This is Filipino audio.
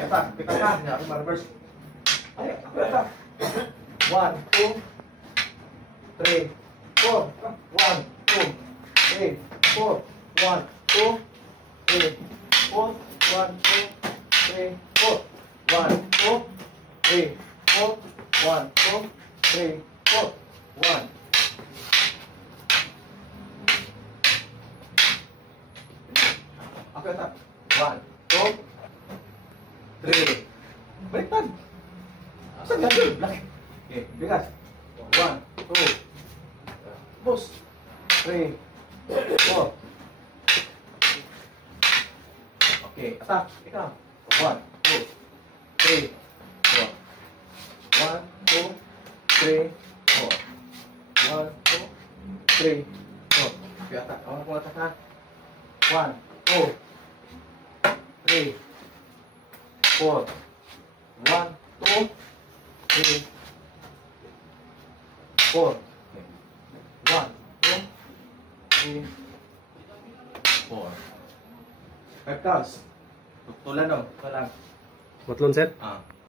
Kita ka. Nga, ako ma-reverse. Ay, ako yata. 1, 2, 3, 4. 1, 2, 3, 4. 1, 2, 3, 4. 1, 2, 3, 4. 1, 2, 3, 4. 1, 2, 3, 4. 1. Ako yata. 1, 2, 3. Baliktad. Saan yan doon? Laki. Okay, bigas. 1, 2. Bus. 3, 4. Okay, atak. Ikaw. 1, 2, 3, 4. 1, 2, 3, 4. 1, 2, 3, 4. Okay, atak. Ako kung atak ha. 1, 2, 3, 4. 1, 2, 3, 4. 1, 2, 3, 4. 5 counts. Tulan no? Tulan. Matlon, sir? Ah.